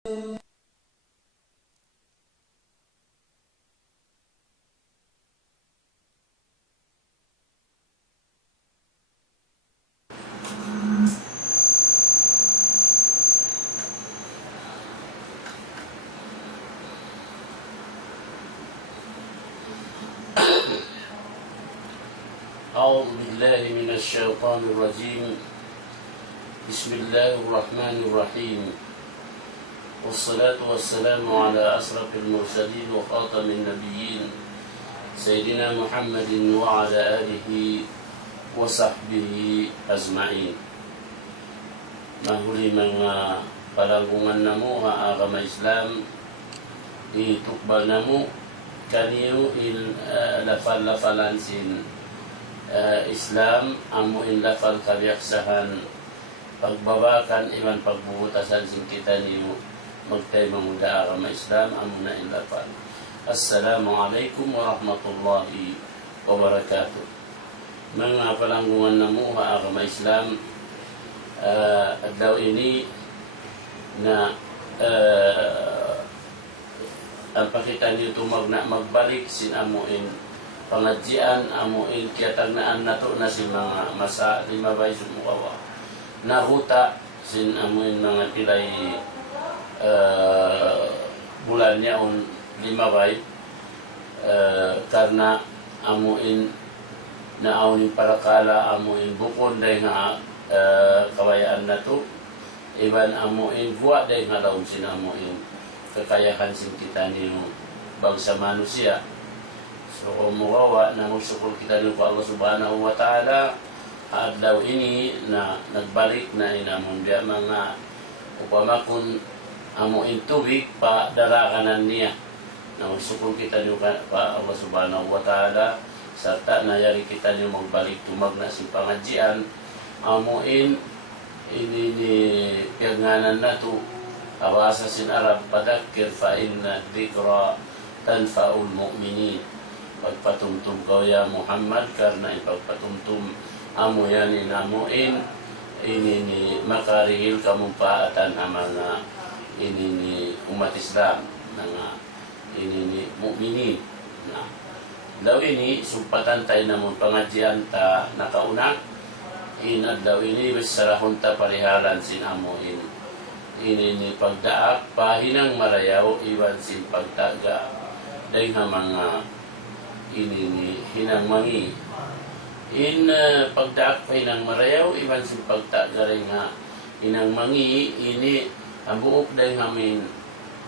أعوذ بالله من الشيطان الرجيم. بسم الله الرحمن الرحيم، والصلاة والسلام على أشرف المرسلين وخاتم النبيين سيدنا محمد وعلى آله وصحبه أجمعين. Mahuli mga palanggungan namo nga agama Islam, itukbal namo kaniyo lafal-lafalan sin Islam amo in lafal kabiyaksahan pagbabakan iman pagbubutasan sin kita niyo magtay manguda agama Islam amo na in lafal. Assalamualaikum warahmatullahi wabarakatuh. Mga palanggungan namo nga agama Islam, adlaw ini na ang pakita niyo tumag na magbalik sin amuin pangadjian amuin kiyatagnaan nato na sin mga masa lima bay sumukawa nahuta sin amuin mga pilay bulan yaon lima bay karena amuin na awning parakala amuin bukon day nga kawayaan nato iban amuin buwa day nga daon sin amuin kakayahan sin kita niyo bangsa manusia. So umuwawa na magsukol kita niyo po Allah subhanahu wa ta'ala adlaw ini na nagbalik na inamon dia mga upamakon amuin tubig pa darakanan niya na magsukol kita niyo pa Allah subhanahu wa ta'ala sarta nayari kita niyo magbalik tumag na sin pangadjian amuin ini ni piagnganan nato awasa sin Arab padakir fa inna dhikra tanfa'ul mu'minin. Pagpatumtum ko ya Muhammad karena ipagpatumtum amo yan inamuin ini ni makarihil kamumpaatan ang mga ini ni umat Islam nga ini ni mu'minin na daw ini sumpatan tayo na mong pangadjian ta nakauna inad daw ini besarahon ta parihalan sin amuin ini ni pagdaak pahinang marayaw iwan sin pagtaga dahil nga mga ini ni hinang mangi in pagdaak pahinang marayaw iwan sin pagtaga rin nga hinang mangi ini ang buok dahil nga min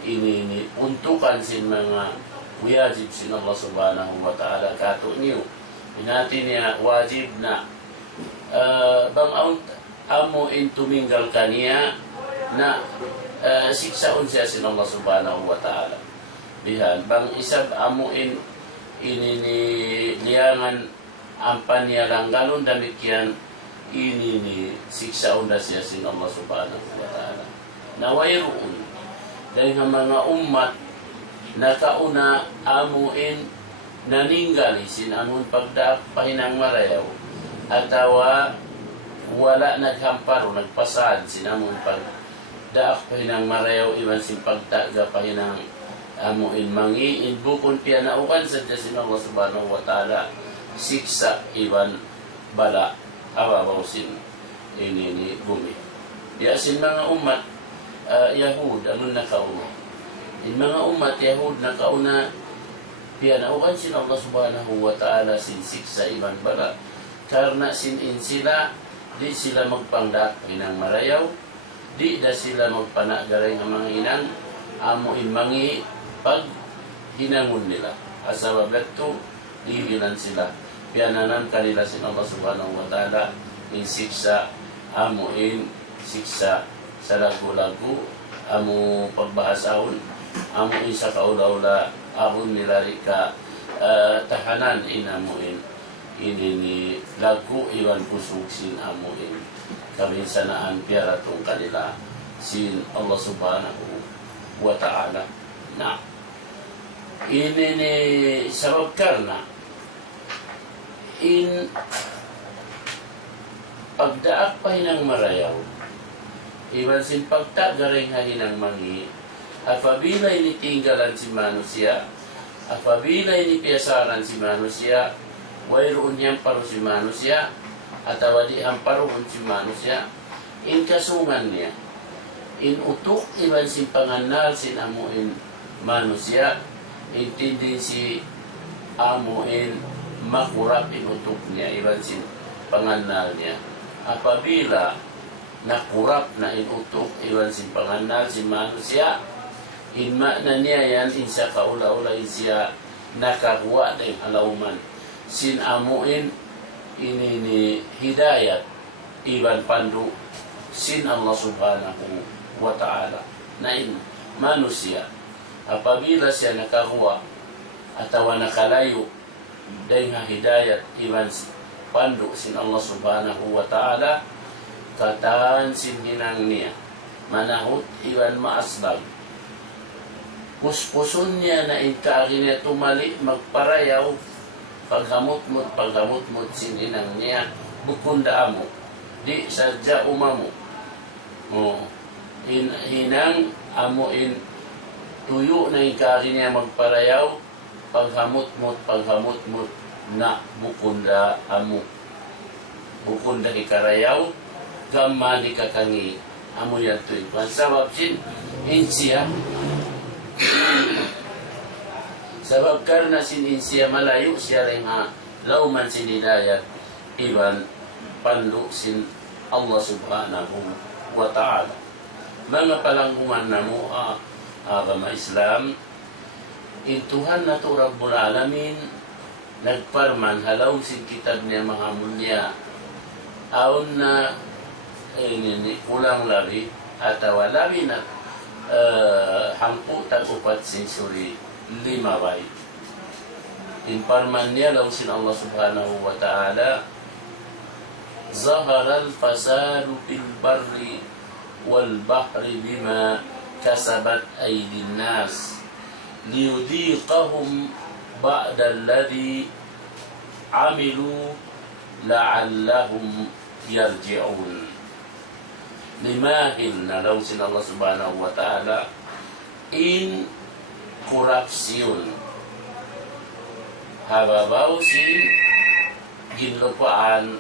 ini ni untukan sin mga wajib sin Allah subhanahu wa ta'ala kato niyo inati niya wajib na bang amo in tuminggal kaniya na siksaon siya sin Allah subhanahu wa ta'ala bihan bang isab amuin ini ni liangan ampan niya langgalon damikian ini ni siksaon na siya sin Allah subhanahu wa ta'ala nawayroon dahil nga mga umat nakauna amuin naninggali sin amun pagdaak pahinang marayaw atawa wala naghamparo nagpasad sin amun daak pahinang marayaw iwan sin pagtaga pahinang amuin mangi inbukon piya naukan sa Diyos Allah subhanahu wa ta'ala siksa iwan bala awawaw sin ini ni bumi ya sin mga umat Yahud anong nakauna in mga umat Yahud nakauna piya naukan sin Allah subhanahu wa ta'ala sin siksa iwan bala karena sin in sila di sila magpangdak pahinang marayaw di da sila magpanagaray ng mga inang amuin mangi pag hinangon nila asabab to dihinan sila piyananan kanila sin Allah subhanahu wa ta'ala in siksa amuin siksa sa lagu-lagu amu pagbahasahon amuin sa kaula-ula ahon nila rika tahanan inamuin ini ni lagu iwan kusog sin amuin kabinsanaan piyaratong kanila sin Allah subhanahu wa ta'ala na ini ni sabab karna in pagdaak pa hinang marayaw iwan sin pagtagaring hahinang mangi apabila initinggalan si manusia, apabila inipiasaran si manusia, wayroon niyang paru si manusia, atau di amparoon si manusia, in kasungan niya, in utuk iban si panganal sin amuin manusia, intindin si amuin makurap inutok niya, iban sin panganal niya. Apabila nakurap na inutok, iban sin panganal si manusia, in makna niya yan, in siya kaula-ula, in siya nakakuha na yung halauman. Sin amuin ini hidayat, iban pandu, sin Allah subhanahu wa ta'ala. Na in manusia, apabila siya nakakuha, atau nakalayo, dahil nga hidayat, iban pandu, sin Allah subhanahu wa ta'ala, kataan sin hinang niya, manahut iban maasbag, puspusun niya na inkari niya tumali, magparayaw, paghamot-mot sin hinang niya, bukunda mo, di sadya umamo, hinang amuin, tuyo na inkari niya magparayaw, paghamot-mot na bukunda amo, bukunda ikarayaw, gamani kakangi, amo yan tuyo. Sabab sin, insya, sabab karena sin insya malayo siya rin ha, lauman sin hidayat, iban pandu sin Allah subhanahu wa ta'ala. Mga palangkungan na mo, agama Islam, in Tuhan na to Rabbul Alamin, nagparman halaw sin kitab niya mga mulya, aon na kulang labi, ataw labi na hampu tag-upat sin suri 5 bay. In parman niya law sin Allah subhanahu wa ta'ala, zahara al-fasadu fil barri wal bahri bima kasabat aydin nas liyudhiqahum ba'da alladhi amilu la'allahum yarji'un. Limahil na daw sin Allah subhanahu wa ta'ala in korupsyon, hababaw sin ginlupaan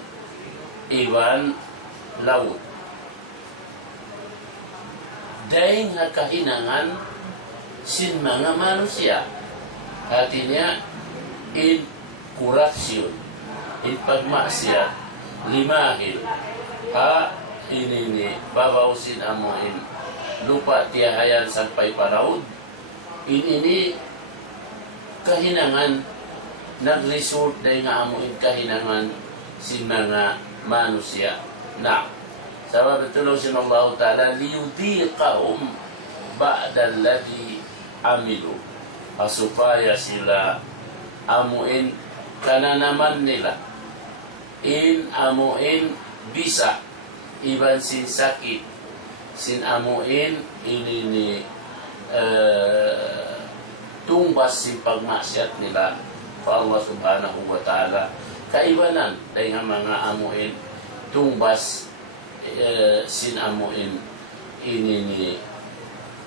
iban laut, dahil nga kahinangan sin mga manusia, hatinya in korupsyon, in pagmaksiyat, limahil ha ini babaw sin amuin lupa tiyahayan sampai paraud, ini kahinangan nag-result dahil nga amuin kahinangan sin mga manusia. Na sabab itulong sin Allah ta'ala liyudhiqahum ba'da alladhi amilu, supaya sila amuin kananaman nila, in amuin bisa, iban sin sakit, sin amuin ini tumbas sin pagmasyat nila pa Allah subhanahu wa ta'ala. Kaibanan dahil nga mga amuin tumbas sin amuin ini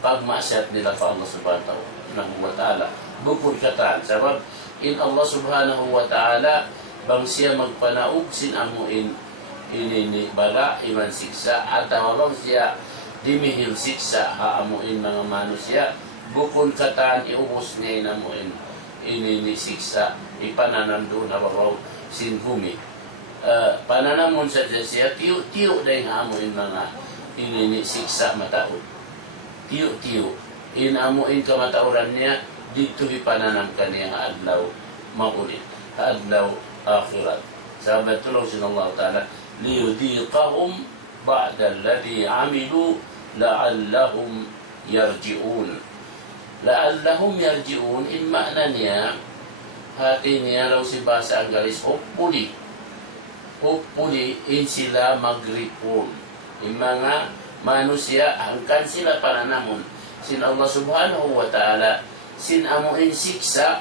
pagmasyat nila pa Allah subhanahu wa ta'ala. Bukod kataan, sabab in Allah subhanahu wa ta'ala bang siya magpanaog sin amuin ini bala iman siksa, atau bang siya dimihil siksa haamuin mga manusia, bukod kataan iubos niya inamuin ini siksa, ipananando na babaw sin bumi. Pananamon sa siya, tiyo-tiyo dahil haamuin mga ini siksa mataod. Tiyo-tiyo. Inamuin kamatauran niya, dito ipananam ka niya adlaw makulit, adlaw akhirat. Sabi tulong sin Allah ta'ala, liyudhiqahum ba'da alladhi amilu la'allahum yarji'un. La'allahum yarji'un, in makna niya, hati niya raw si basa ang galis, hopefully, in sila mag-reform. In mga manusia, hangkan sila pananamon, sin Allah subhanahu wa ta'ala, sin amuin siksa,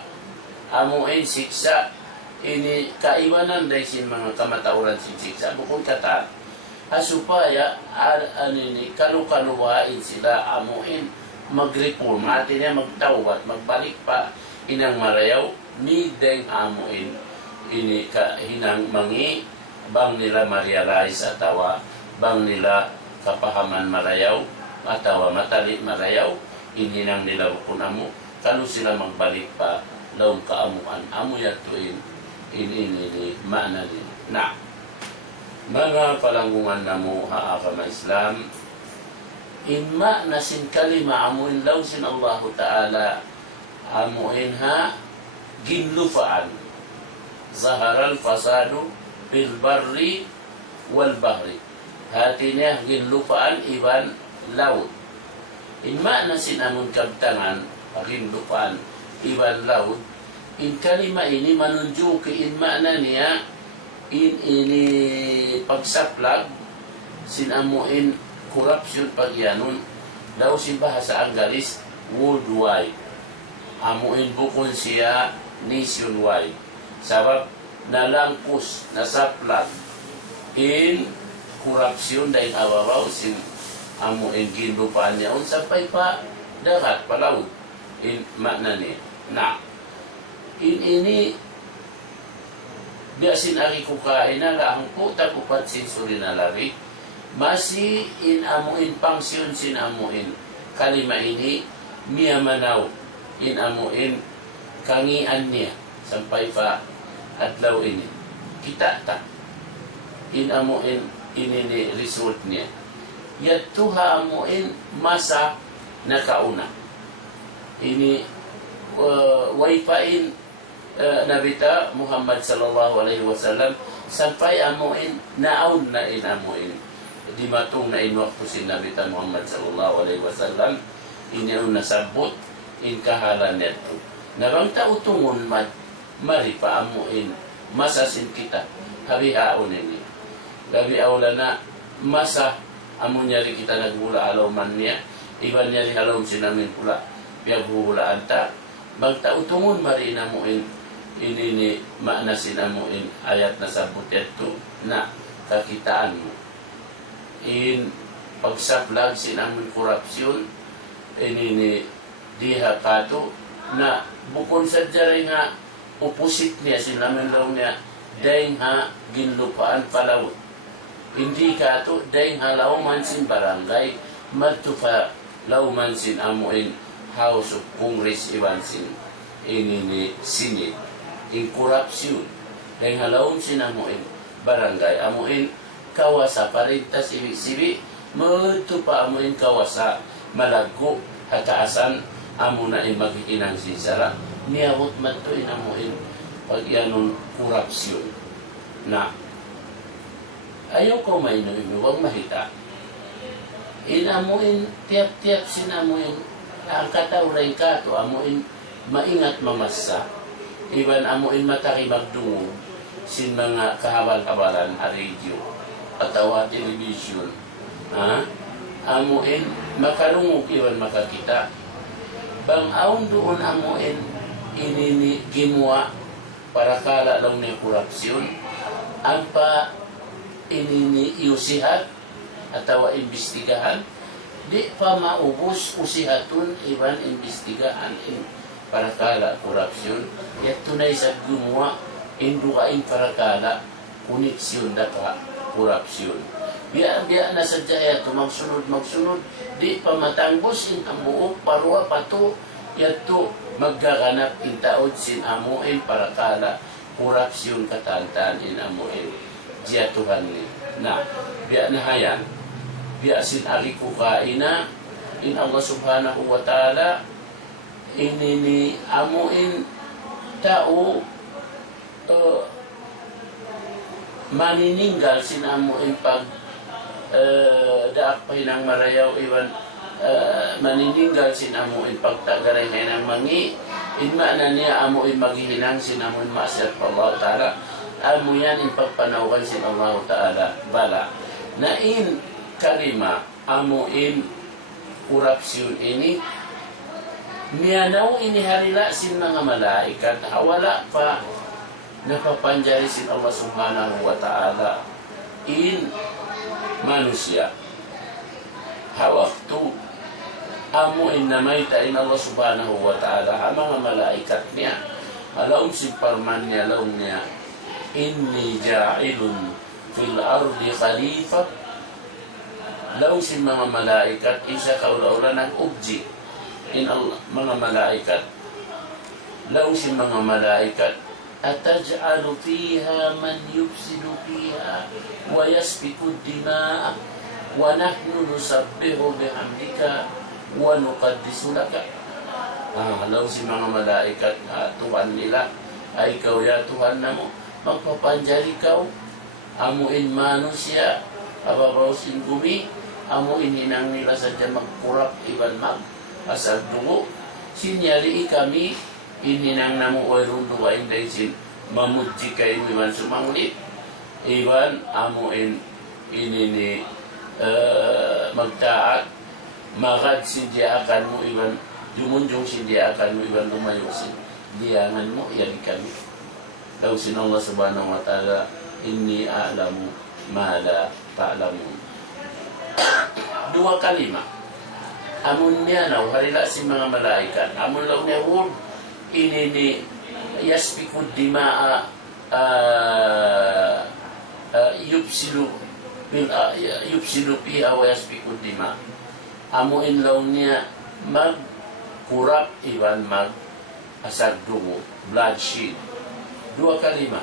ini kaibanan dahil sin mga kamatauran sin siksa, bukod kata, supaya ini kalu-kaluhain sila amuin mag-reform, atin niya magtawat, magbalik pa inang marayaw, ni deng amuin ini ka hinang mangi bang nila ma-realize atawa bang nila kapahaman marayaw atawa matali marayaw ini nang nila kunamu kalau sila magbalik pa laong kaamuan amo yatuin ini mana din na mga palanggungan namo haakama Islam inma nasin kalima amuin law sin Allah Ta'ala amuin ha ginlufaan zaharal fasadu bil barri wal bahri hatinya ginlufaan iban laut inma nasin amun kabtangan ginlufaan iban laut in kalima ini menunjuk ke inma niya ini pagsaplag sinamuin corruption pagyanun daw sin bahasa Anggalis worldwide amuin bukon siya nationwide sabab nalangkus nasaplag in corruption dahil awawaw sin amuin ginlupaan niya sampai pa dagat palaut in makna ni na in ini biasin ari kukain na lang po takupat sin surinalawi masih in amuin pangsyon sin amuin kalima ini miya manaw in amuin kangian niya sampai pa adlaw ini kita ta in amuin ini ni result niya yatuha amuin masa nakauna ini waipain Nabita Muhammad sallallahu alaihi wasallam sampai amuin naun na in amuin di matong na in waktu si Nabita Muhammad sallallahu alaihi wasallam ini ang nasabot in kahalan neto nabang tautungon mari pa amuin masasin kita habihaon ini gabi awla na masa amun nyari kita nagbula alaw man niya iban nyari halaw sinamin pula biag hulaan ta bang tautungon mari namuin ini ni makna sinamuin ayat na sabot ito na kakitaan mo in pagsaplag sinamun korupsyon ini ni diha kato na bukon sa diyari nga opposite niya sinamun daw niya dahil ha ginlupaan palawot hindi kato dahil ha lauman sin barangay magtupa lauman sin amuin House of Congress iban sin ini ni Senate in corruption dahil halawon sinamuin barangay amuin kawasa parintas sibi magtupa amuin kawasa malagko hataasan amo na maghikinang sinsara niyawot mato inamuin pag yanong korupsyon na ayaw ko may huwag mahita inamuin tiap-tiap sinamuin ang katawray ka to amuin maingat mamasa iban amuin mataki magdungo sin mga kahabal-habalan a radio atawa television amuin makalungog iban makakita bang aun doon amuin inini gimwa para kala lang ni korupsyon ang pa inini iusihat atawa imbestigahan di pa maubos usihatun iban imbestigahan para kala korupsyon yat tunay sa gumawa indukain para kala koneksyon daka korupsyon biya na sadya yato magsunod di pa matanggos in ang buok parwa pato yato maggaganap in taod sin amuin para kala korupsyon katantaan in amuin diya Tuhan ni na biya na hayan biya sin ari kukaina in Allah subhanahu wa ta'ala ini ni amuin tao manininggal sin amuin pag daak pa hinang marayaw iwan manininggal sin amuin pagtagaray ng mangi inma na niya amuin maghihinang sin amuin maasir pa Allah ta'ala amo yan in pagpanawakan sin Allah ta'ala bala na in kalima amuin korupsyon ini niyanaw iniharila sin mga malaikat wala pa napapanjari sin Allah subhanahu wa ta'ala in manusia hawaktu amuin na may tain Allah subhanahu wa ta'ala ang mga malaikat niya. Alaum si parman niya, alaum niya, inni ja'ilun fil ardi khalifa. Alaum si mga malaikat, isa kaula-ula ng ubji. In Allah, mga malaikat. Alaum si mga malaikat, ataj'alu fiha man yufsidu fiha wa yasfiku dima'a wa nahnu nusabbihu bihamdika wa nuqaddisu laka. Alaw si mga malaikat, Tuhan nila, ay ikaw ya Tuhan namo, magpapanjari ikaw, amuin manusia, ababaw sin gumi, amuin hinang nila sadya magkurap iban mag, asal dugo, sinyali kami, ininang namo oy runduwa inday sin, mamudji kayo iban sumanglit, iban amuin inini magtaat, magad sindiya akan mo iban, jumunjung sindiya akan mo iban lumayusin, diyangan mo, yan kami. Daw sin Allah subhanahu wa ta'ala, inni a'lamu ma la ta'lamun. Dua kalima. Amun niya na, harila si mga malaikat, amun lang niya, ini ni yasfikud dima'a yupsilu piha wa yasfikud dima. Amuin law niya magkurap iban mag asag dugo, bloodshed. Dua kalima.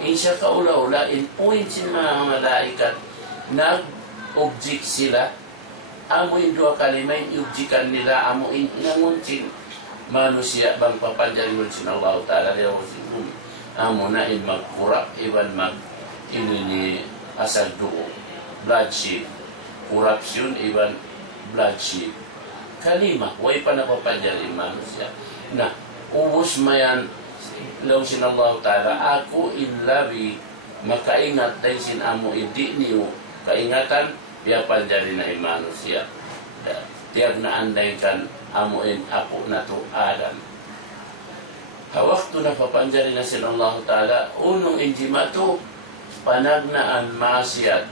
Insya kaula-ula in point sin mga malaikat nag-object sila. Amuin dua kalima in objectan nila amuin nanguncin manusia bang papanjariwan sin Allah Ta'ala liyaw sin bumi. Amo na in magkurap iban mag ini ni asag dugo, bloodshed. Corruption iban bloodshed. Kalima, way pa napapanjari manusia. Na, ubos mayan, law sin Allah Ta'ala, ako inlabi, makaingat dahil sin amo, hindi niyo, kaingatan, piya panjari na manusia. Tiyag na anday kan, amuin ako na to, Adam. Hawak to napapanjari na sin Allah Ta'ala, unong injimato, panagnaan masyad,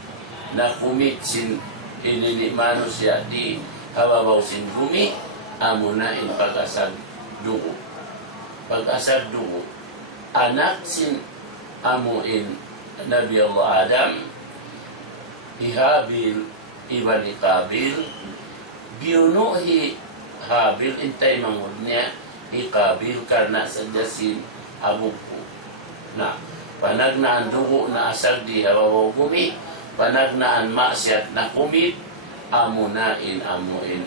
na kumit sin inini manusia di hababaw sin bumi, amo na in pag-asag dugo. Pag-asag dugo, anak sin amuin Nabi Allah Adam, ihabil, iba ni Kabil, biunuhi Habil, intay mangod niya, ikabil karena sadya sin abuko. Na, panagnaan dugo na asag di hababaw bumi, panagnaan masyad na kumit, amunain amuin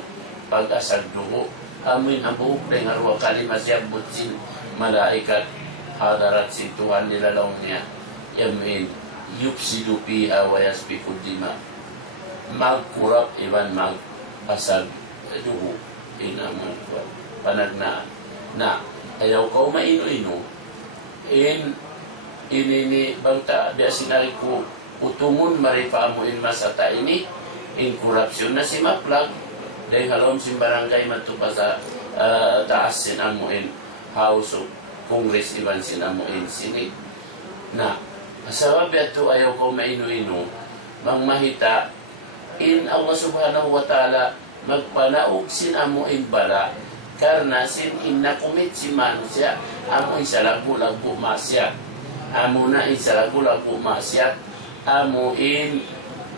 pag-asag dugo, amuin ang buhok na yung arwa kalima siya butsin malaikat hadarat si Tuhan nilalaw niya yamin yupsidu piha wa yasbiku dima magkurap iban mag-asag dugo in amuin panagnaan na ayaw kau maino-ino in inini bangta biasinari ko utungun maripa amuin masata ini in corruption na si Maplag dahil halom si barangay matupa sa taas sinamuin House of Congress iban sinamuin Senate na sa ito ayaw ko maino-ino mang mahita in Allah subhanahu wa ta'ala magpanaog sinamuin bala karena sin inakumit si manusia amuin sa lagu-lagu masya amo na in sa lagu-lagu masya amuin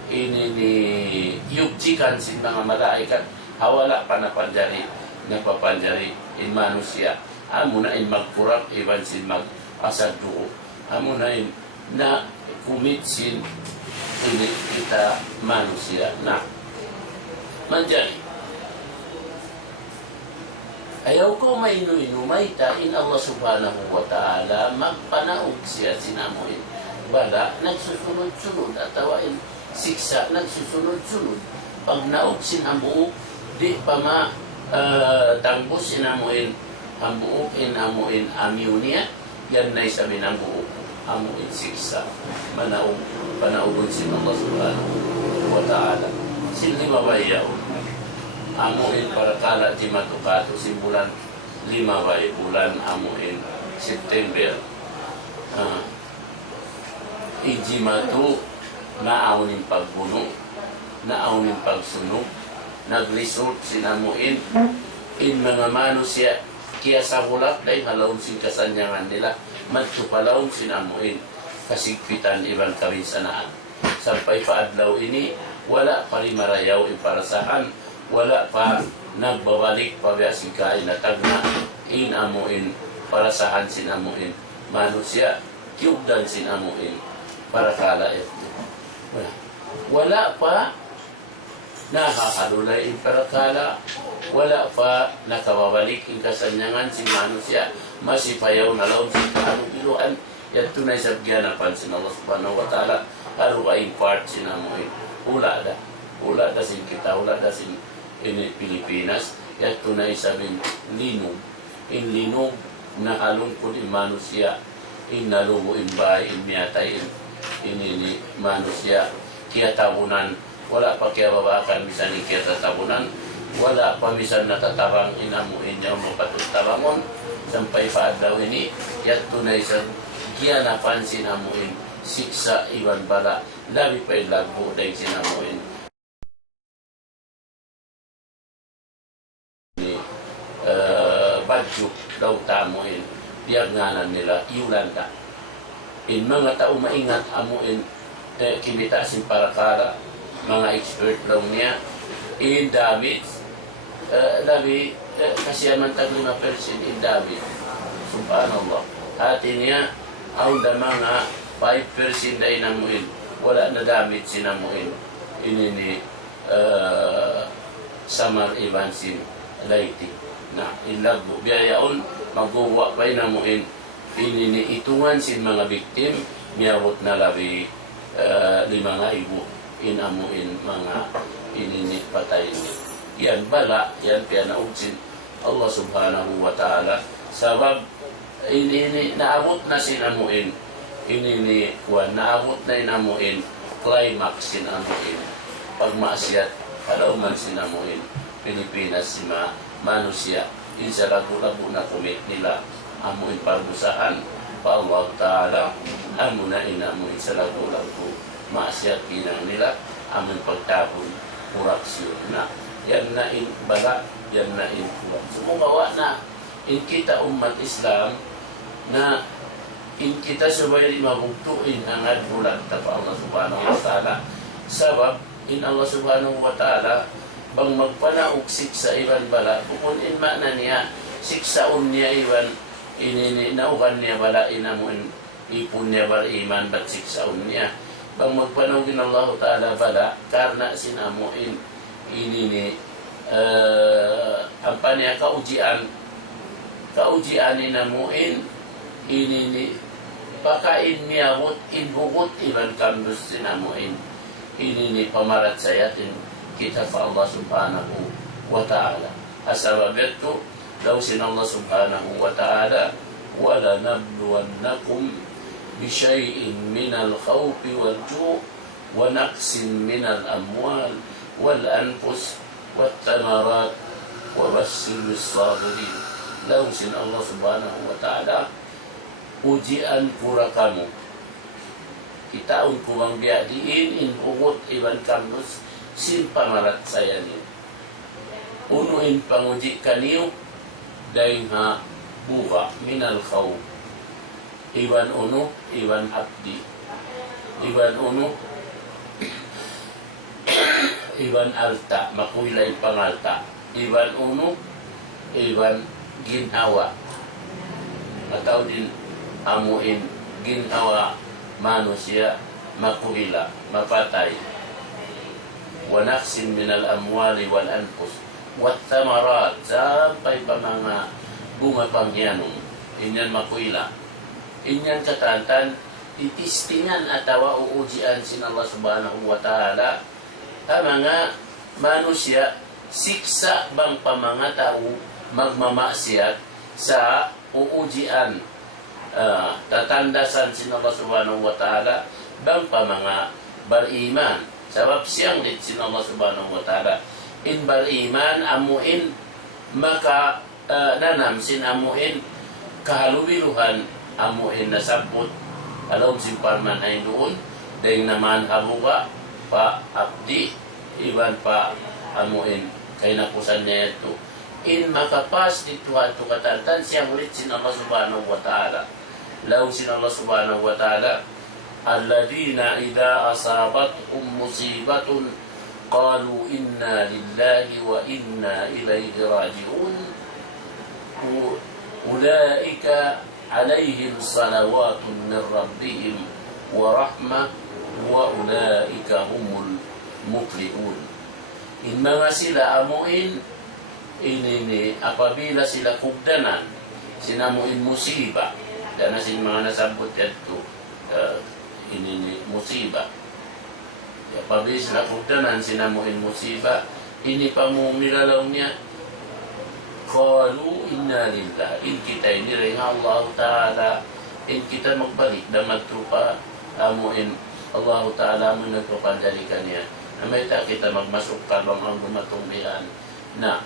ini ni yukjikan sin mga malaikat hawala pa napapanjari in manusia amo na in magkurap iban sin mag-asad dugo amo na in na kumit sin ini kita manusia na manjari ayaw ko mainu-inu maita in Allah subhanahu wa ta'ala magpanaog siya sinamuin bala nagsusunod-sunod atawa in siksa nagsusunod-sunod pag naog sin ang buok di pa tangbos sin amuin ang buok in amuin amyunia yan na isabi ng buok amuin siksa panaogon sin Allah subhanahu wa ta'ala sin lima bayaw amuin para kala di matukato sin bulan lima bay bulan amuin September ijimatu naawning pagbuno, naawning pagsunog, nag-result sinamuin in mga manusia kaya sa hulak dahil halawin sin kasanyangan nila magtupalawin sinamuin kasigpitan ibang kabinsanaan sampai paadlaw ini wala pa rin marayaw iparasahan wala pa nagbabalik pa biya sikain na tagna inamuin parasahan sinamuin manusia kyugdan sinamuin para kala wala pa nahahalulay in parakala wala pa nakababalik in kasanyangan si manusia masipayaw na laon si anong iluan yan tunay sa biganapan sin Allah subhanahu wa ta'ala haru ka in part sinamuin ula da sin kita ula da sin in Pilipinas yan tunay sa linog in linog na halungkod in manusia in nalubo in bahay in miyatay in manusia kaya tabunan wala pa kaya babakan misan ni kaya tatabunan wala pa misan natatabang inamuin niya mapatutabamon sampai paadlaw ini yat tunay sa kaya napansin amuin siksa iban bala labi pa ilagbo dahil sinamuin badyo daw tamuin diagnanan nila iulanda in mga tao maingat amuin kimitasin para kara mga expert daw niya in damage labi kasi man tag 5% in damage subhanallah hati niya ang da mga 5% ay namuin wala na damage sinamuin ini ni Samar Ivansin Laiti na ilagbo biyayaon magbuwa pa'y namuin ini ni itungan sin mga biktim miyawot na labi 5,000 inamuin mga ininit patay niya. Yan bala, yan pinaugsin Allah subhanahu wa ta'ala. Sabab, ini naabot na sinamuin. Naabot na inamuin. Climax sinamuin. Pagmasyat, kalauman sinamuin. Pilipinas si manusia. Insa lagu-lagu na kumit nila. Amuin parbusahan. Pa Allah ta'ala. Amo na inamuin sa lagu-lagu. Masyat ginang nila aming pagtapon kuraksyon na yan na in bala yan na in kuwan sumugawa na in kita umat Islam na in kita sabay mabugtuin ang adbulan ta pa Allah subhanahu wa ta'ala sabab in Allah subhanahu wa ta'ala bang magpanaog siksa iban bala bukun in makna niya siksaon niya iban inini naukan niya bala inamun ipon niya bar iman bat siksaon niya bang magpanawin Allah Ta'ala bala karena sinamuin ini ni apa niya kaujian ni namuin ini ni pakain niyawot inbugot iban kambus sinamuin ini ni pamarat sayatin kita pa Allah Subhanahu wa Ta'ala asabab ito daw sin Allah Subhanahu wa Ta'ala wala nabluwannakum بشيء من الخوف والجوع ونقص من الأموال والأنفس والثمرات وبشر الصابرين لو سن الله سبحانه وتعالى ujian pura kamu kita kumang biadiin in ugot iban kamus sin pamarat saya ni unuin panguji kaniyo dahil nga buka minal khawf Iban uno, iban abdi. Iban uno, iban alta, makuilay pangalta. Iban uno, iban ginawa. Ataw din amuin ginawa manusia makuila, mapatay. Wanaksin minal amwali wal anfus. Wat tamarat, sampai pa mga bunga pangyanong. Inyan makuila. Inyan katantan itistingan atawa uujian sin Allah subhanahu wa ta'ala ang mga manusia siksa bang pamanga tao magmamasyat sa uujian tatandasan sin Allah subhanahu wa ta'ala bang pamanga bariman sabab siyang lit sin Allah subhanahu wa ta'ala in bariman amuin maka nanam sin amuin kahaluwiluhan amuin nasabot alom si parman ay doon dahil naman abuka pa abdi iban pa amuin kay napusan niya ito. In makapas dito ato katantan siyang ulit sin Allah subhanahu wa ta'ala. Law sin Allah subhanahu wa ta'ala, alladhina idha asabathum musibatun qalu inna lillahi wa inna ilaihi raji'un. Ulaika alaihim salawatun min rabbihim wa rahmah wa ulaika humul muflihun. In mga sila amuin ini apabila sila kugdanan sinamuin musiba dana sin mga nasabot kadto ini musiba apabila sila kugdanan sinamuin musiba ini pamumilalaw niya qalu inna lillahi in kita ini ring Allah Ta'ala in kita magbalik damat trupa amuin Allah Ta'ala mo nagpapandalikan niya na may ta kita magmasok kalbang ang gumatumbihan na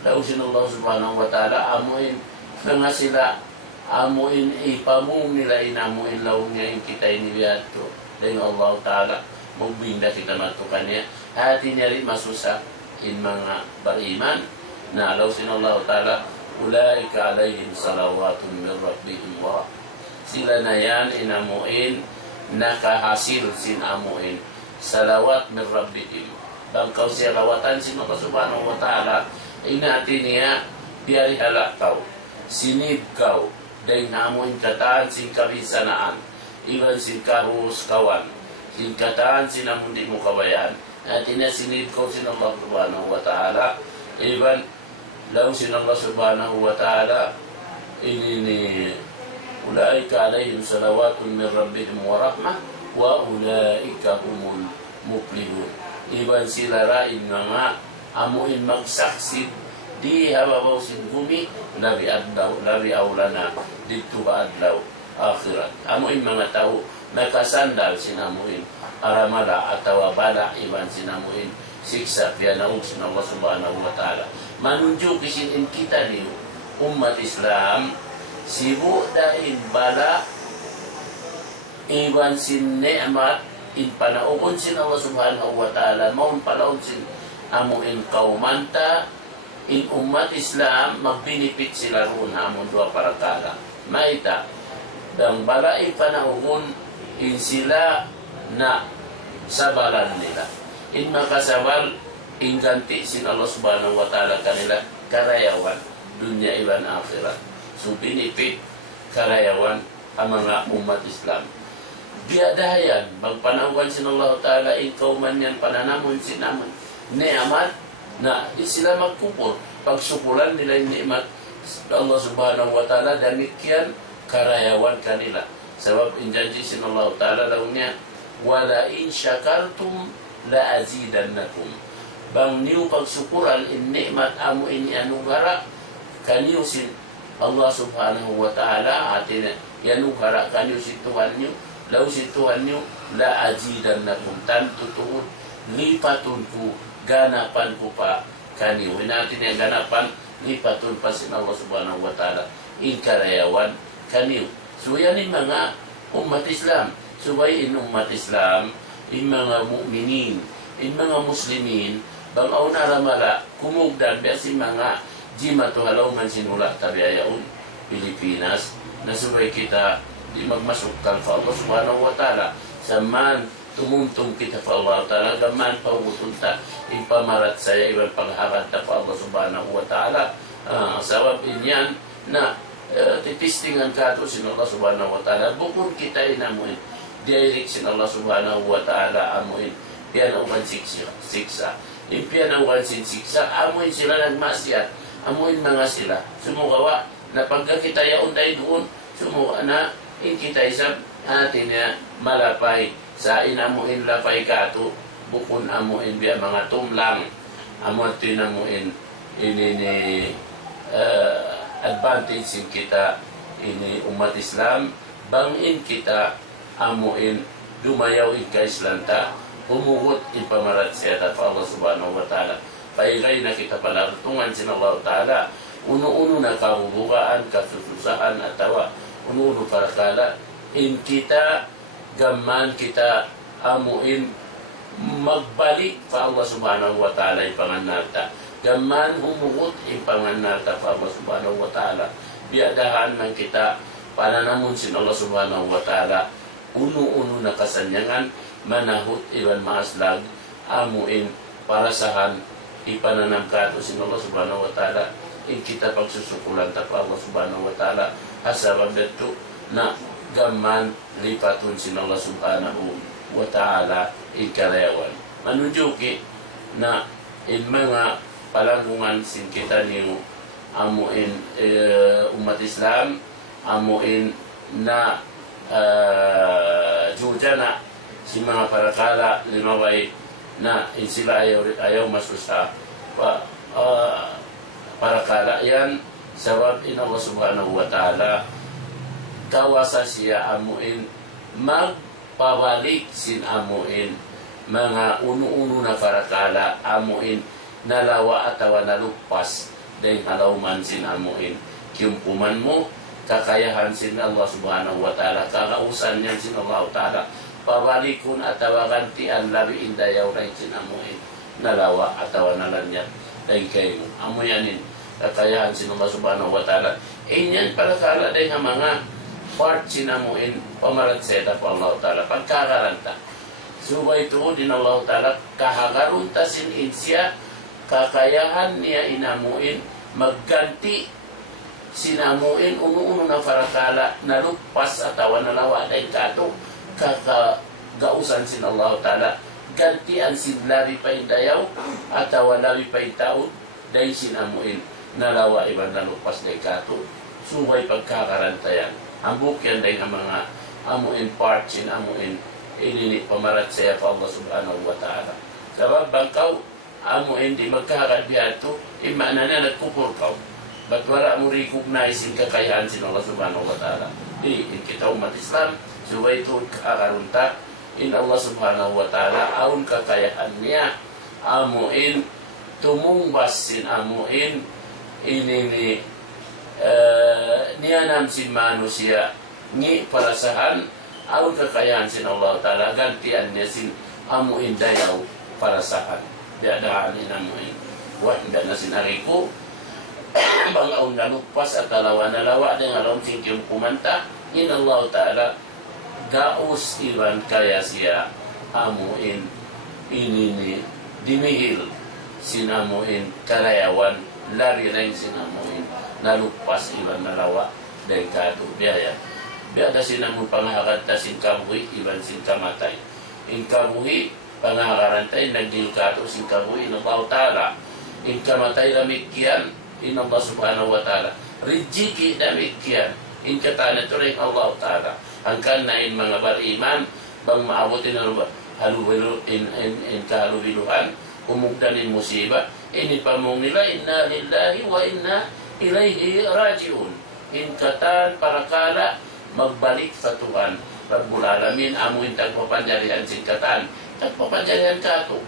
lausin Allah subhanahu wa ta'ala amuin nga sila amuin ipamung nila inamuin law niya yung kita inibiyato dahil Allah ta'ala magbinda kita matukan niya hati niya rin masusa in mga bariman na lausin Allah ta'ala ulaika alayhim salawatun min rabbihim wa sila na yan inamuin nakahasil sin amuin salawat min rabbihim bangkaw siya lawatan sin Allah subhanahu wa ta'ala inati niya biyari halakaw sinib kaw day namuin kataan sin kabisanaan iwan sin kahus kawan sin kataan sin amundi mo kabayan nati niya sinib kaw sin Allah subhanahu wa ta'ala iwan law sin Allah subhanahu wa ta'ala ini ulaika alayhim salawatun min rabbihim wa rahmah wa ulaika humul muflihun iwan sila rain nga amuin magsaksid di hababaw sin gumi labi aulana dito adlaw akhirat amuin mga tao nakasandal sinamuin aramala atawa bala iwan sinamuin siksa piyanaog sin Allah subhanahu wa ta'ala manunjuk isin kita niyo umat Islam sibu dahin bala iwan sin ni'mat in panaukon sin Allah subhanahu wa ta'ala maun palaon sin amuin kaumanta in umat Islam magbinipit sila roon amon dua parakala maita dang balai panahon in sila na sabalan nila in makasabal in ganti sin Allah subhanahu wa ta'ala kanila karayawan dunya iban akhirat so binipit karayawan ang mga umat Islam biadayan magpanawan sin Allah ta'ala ikaw man yan pananamon sinamon ni'mat na sila magkupor pagsukulan nila yung ni'mat Allah subhanahu wa ta'ala demikian karayawan kanila sebab injanji sin Allah ta'ala daw niya wala in syakartum la azidannakum bang niyo pagsukuran in ni'mat amo in anugara kaniyo sin Allah subhanahu wa ta'ala atin yanugara kaniyo si Tuhan niyo law si Tuhan niyo la azidannakum tantu tuud lipatun ku ganapan ko pa kaniyo natin yung ganapan lipatun pa sin Allah subhanahu wa ta'ala in karayawan kaniyo so yan yung mga umat Islam subay in umat Islam in mga mu'minin in mga muslimin bang aw naramala kumugdan besi mga jima to halaw man sinula tabi ayaon Pilipinas na subay kita di magmasukkan sa Allah subhanahu wa ta'ala saman tumumtum kita pa Allah ta'ala gaman pautunta impamarat saya ibang pangharad na pa Allah subhanahu wa ta'ala sabab inyan na titistingan ka to sin Allah subhanahu wa ta'ala bukod kita inamuin direct sin Allah subhanahu wa ta'ala amuin pianawan siksa pianawan sin siksa amuin sila nagmasyat amuin mga sila sumugawa na pagka kita yaon tayo doon sumuga na in kita isab atin na malapay sa inamuin lapay kato bukon amuin biya mga tumlang amot tinamuin ini advantage in kita ini umat Islam bangin kita amuin dumayaw ka Islanta umugot ipamarat siya ta Allah subhanahu wa ta'ala paigay na kita palartungan sin Allah ta'ala uno-uno na kahubukaan kasususahan atawa uno-uno parakala in kita gaman kita amuin magbalik pa Allah subhanahu wa ta'ala ipanganarta. Gaman humugot ipanganarta pa Allah subhanahu wa ta'ala. Biadahan man kita pananamun sin Allah subhanahu wa ta'ala. Uno-uno na kasanyangan, manahot iban maaslag, amuin, parasahan, ipananam kato sin Allah subhanahu wa ta'ala. In kita pagsusukulan ta pa Allah subhanahu wa ta'ala. Asabab dito na gaman lipatun sin Allah subhanahu wa ta'ala ikarayawan. Manujuki na in mga palangungan sin kita niyo amuin umat Islam, amuin na jujana si mga parakala limaway na in sila ayaw masusa pa parakala yan sabab in Allah subhanahu wa ta'ala kawasa siya amuin magpabalik sin amuin mga uno-uno na parakala amuin nalawa atawa nalupas dahil halawman sin amuin kiyumpuman mo kakayahan sin Allah subhanahu wa ta'ala kakausan niyan sin Allah ta'ala pabalikun atawa gantian labi indayaw rin sin amuin nalawa atawa nalanyan dahil kayo amuyanin kakayahan sin Allah subhanahu wa ta'ala inyan parakala dahil mga part sinamuin pamaratseta po Allah ta'ala pagkakaranta subay ito din Allah ta'ala kahagarunta sin insya kakayahan niya inamuin magganti sinamuin uno-uno na parakala na lupas atawa na lawa dahil kato kakagausan sin Allah ta'ala gantian sin labi pa indayaw atawa labi pa intaon dahil sinamuin na lawa iban na lupas dahil kato subay pagkakaranta yan ang bukyan dahil ang mga amuin parchin, amuin ilinit pamarat siya pa Allah subhanahu wa ta'ala. Sabab bangkaw, amuin di magkakadbiyato, imana na nagkupur kaw. Ba't wala mo recognize yung kakayahan sin Allah subhanahu wa ta'ala. Di, in kita umat Islam, subay ito kakarunta, in Allah subhanahu wa ta'ala, aun kakayahan niya, amuin, tumumbas sin amuin, inini, niyanam sin manusia ni parasahan aun kakayahan sin Allah ta'ala gantian niya sin amuin dayaw parasahan diadaan inamuin wahda na sin ariko bang aun nalupas at alawa nalawa dengan alawang singkiyong kumanta in Allah ta'ala gaus iban kaya siya amuin inini dimihil sin amuin kalayawan lari rin sin amuin nalupas iban nalawa dahil kato biyaya biyada sinamong panghakat ta sin kabuhi iban sin kamatay in kabuhi panghakarantay nagdil kato sin kabuhi in Allah ta'ala in kamatay lamikyan in Allah subhanahu wa ta'ala rijiki lamikyan in katana to rin Allah ta'ala ang kanain mga bariman bang maabutin ng halubilu in kahalubiluhan umugdanin musiba inipamong nila inna lillahi wa inna ilaihi rajiun in katan parakala magbalik sa Tuhan Rabbul Alamin amuin tagpapanjarihan sin katan tagpapanjarihan kato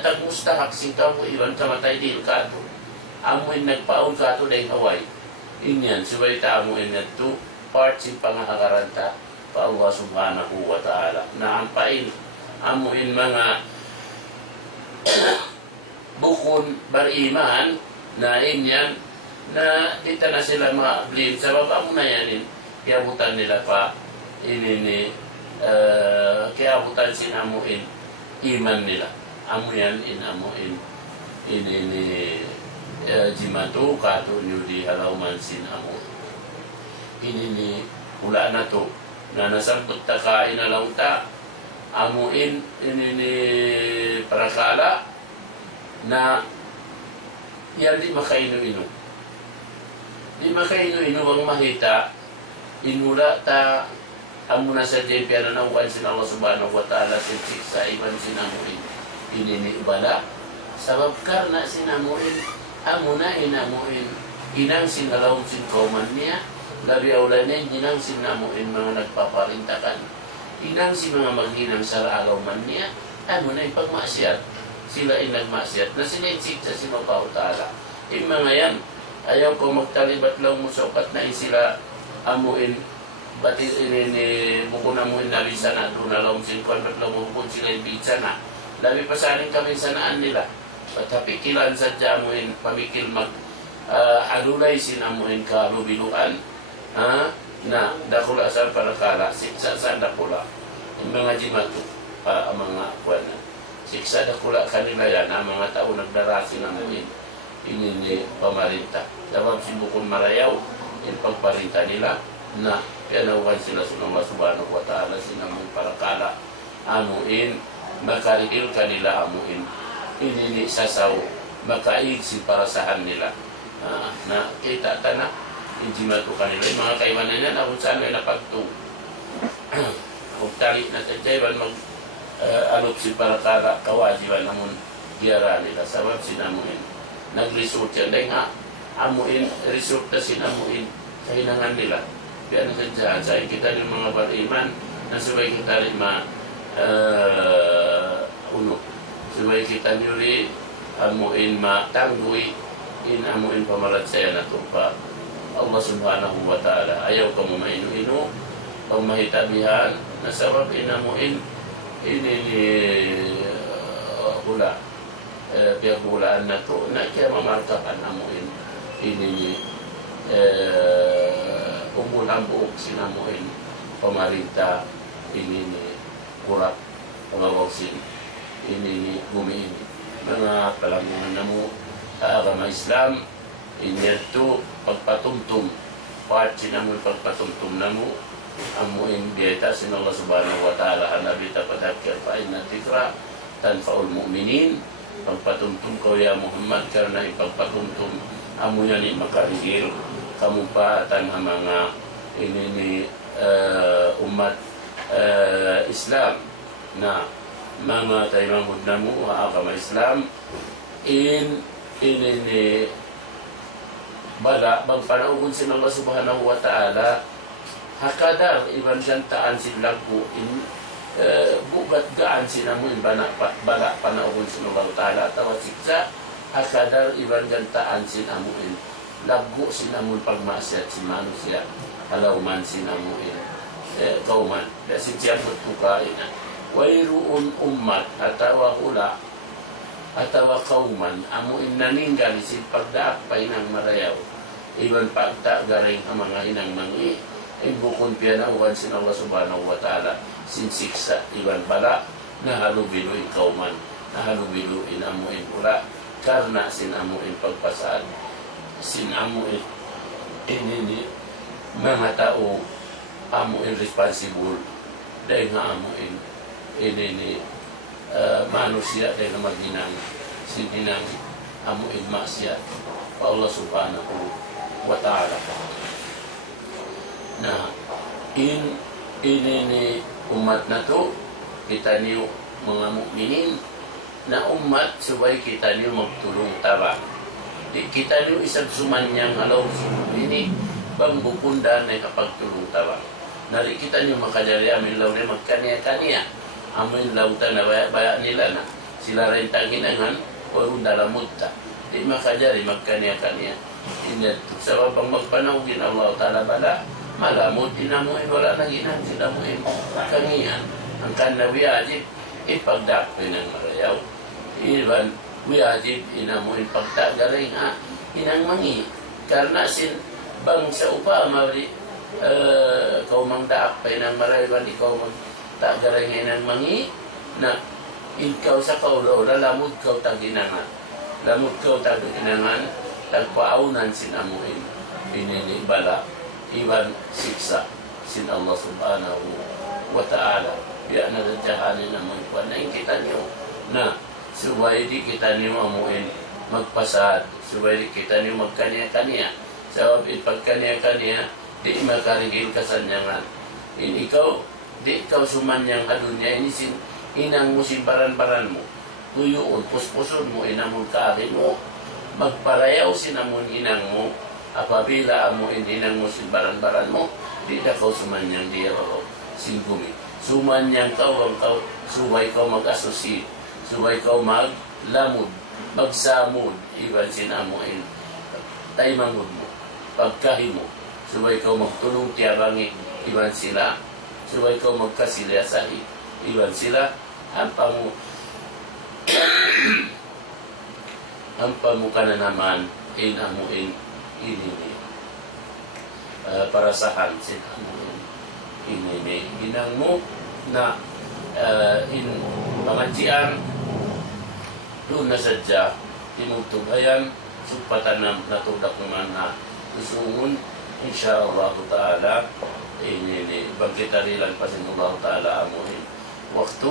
tagmustahak sin kamu iban kamatay dil kato amuin nagpaon kato dahil haway inyan subay ta amuin nato part sin pangahakaranta pa Allah subhanahu wa ta'ala na ampain amuin mga bukon bariman na inyan na kita na sila ma-blame sa baba mo na yanin kiabutan nila pa inini kiabutan sinamuin iman nila amo yan inamuin inini jimatu kato nyo di halawman sinamu inini hula na to na nasambot ta kain na lang ta amuin inini parakala na yan di makaino-ino. Di makaino-ino ang mahita, inula ta ang muna sa jempian na nauwan sin Allah subhanahu wa ta'ala sa iban sinamuin. Inini ibala, sabab karna sinamuin, amuna inamuin, inang sinalawang sin kauman niya, labi aulanin, inang sinamuin mga nagpaparintakan, inang si mga maghinang saralaw man niya, amuna ipagmasyat. Sila ay nagmasyat na sinensig sa sinukaw ta'ala. Yung mga yan, ayaw ko magtalibat lang mo sa upat na sila amuin Bati ini buko na mo inalisa na doon na lang sinkuan at lamupon sila ibigsa na. Labi pa sa aling kami sanaan nila. Patapikilan sa jamuin pamikil mag adulay sinamuin kalubiluan. Na dakula sa parakala, siksa sa dakula. Yung mga jimatu, ang mga kuwanan. Siksa dakula kanila yan, ang mga tao nagdarasi ng ini pamarinta. Sabab sibukon marayaw, yung pagparinta nila na pinawan sila sa Allah subhanahu wa ta'ala sinamong parakala. Amuin, makarigil kanila amuin. Inini sasaw, makaigsi para saan nila. Na kita na, injimatu kanila. Yung mga kaiwanan yan, kung saan ay napagto. Kung tali na tajayban alop si parakala, kawajiban namun diara nila. Sabab sinamuin. Nag-resort yan. Dahil nga, amuin, resort na sinamuin sa hinangan nila. Kaya nasadya, sa kita ng mga bariman, na sabay kita rin sabay kita nyo rin, amuin matanggoy, amuin pamalat saya na tumpa. Allah subhanahu wa ta'ala, ayaw ka mo mainu-inu, pag mahitabihan, na sabab inamuin, hula. Biar hulaan na to, na kaya mamarkapan amuin, umulang buok sinamuin, pamarinta, kurap, pangawagsin, gumiin. Mga palamungan na mo, agama Islam, inyerto, pagpatumtum, part sinamoy pagpatumtum na mo, amuin biyeta sin Allah subhanahu wa ta'ala, hanabita padakir pain na tikra, tanfaul mu'minin, pagpatumtum ko ya Muhammad, karena ipagpatumtum, amo yan makarigil, kamupatan ang mga umat Islam na mga taymangod na mo, agama Islam, bala, bang panaugon sin Allah subhanahu wa ta'ala, hakadar, iban jantaan silang po, bugat gaan sinamuin, bala panaugon sin Allah ta'ala, tawad siksa, hakadar, iban jantaan sinamuin, lagu sinamun pagmasyat si manusia, halauman sinamuin, kauman, kasi siya magtukain na, wayruun umat, atawa hula, atawa kauman, amuin naninggal si pagdaak pa inang marayaw, iban pagta garing ang mga inang mangi, bukon piyanauhan sin Allah subhanahu wa ta'ala, sinsiksa, iban bala, nahalubiluin kauman, nahalubiluin amuin pula, karna sinamuin pagpasaan, sinamuin, mga tao, amuin responsible, dahil nga amuin, manusia dahil na maginang, singinang, amuin masyat, pa Allah subhanahu wa ta'ala. Na, ini umat na to, kita niyo mga mu'minin, na umat, subay kita niyo magtulong taba. Di kita niyo isang sumanyang alaw, ini bang bukunda na kapagtulong taba. Nari kita niyo makajari amin law na magkaniya-kaniya. Amin lautan na baya nila na sila rin tanginangan, waru dalam mutta. Di makajari magkaniya-kaniya. Sabab ang magpanawin Allah Ta'ala bala, malamot, inamuin, wala na ginang, sinamuin, kangiyan. Ang kanawiyajib, ipagdakpin ng marayaw. Iban, wiyajib, inamuin, pagtagaring, inang mangi. Karena sin, bang sa upa, mawari, kau mangdakpin ng marayaw, ikaw magtagaring inang mangi, na ikaw sa kaulo, lalamod kau taginangan. Lamod kau taginangan, tagpaaunan sinamuin, pinilibala, iban siksa, sin Allah subhanahu wa ta'ala. Biya na dadyahanin na mo ikuan na kita niyo na subay di kita niyo amuin magpasad, subay di kita niyo magkaniya-kaniya. Sabab ipagkaniya-kaniya, di makarigil kasanyangan. Ikaw, di ikaw sumanyang kadunya, inang mo simbaran-baran mo, tuyuon, puspuson mo, inang mo kaakin mo, magparayaw sinamon inang mo, apabila amo inang mo simbaran-baran mo, di na kau sumanyang diya o singgumi. Sumanyang kau, subay kau mag-associate, subay kau maglamod, magsamod, iban sinamuin, taymangod mo, pagkahimo, Subay ikaw magtulong tiyabangi, iban sila. Subay ikaw magkasilyasahi, iban sila. Ang pamukana naman, inamuin, inini. Parasahan sinamuin, inini. Ginang mo na in pangajian, doon na sadya, tinugtugayan, supatan na natudak naman na usungon, insyaallah ta'ala, ini bangkitarilan pa sinullah ta'ala amuhin. Waktu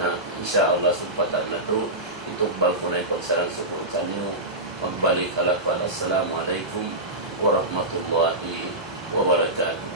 na insyaallah supatan na to, itugbal ko na yung pagsarang sukul sa inyo. Magbalik alakpan. Assalamualaikum warahmatullahi wabarakatuh.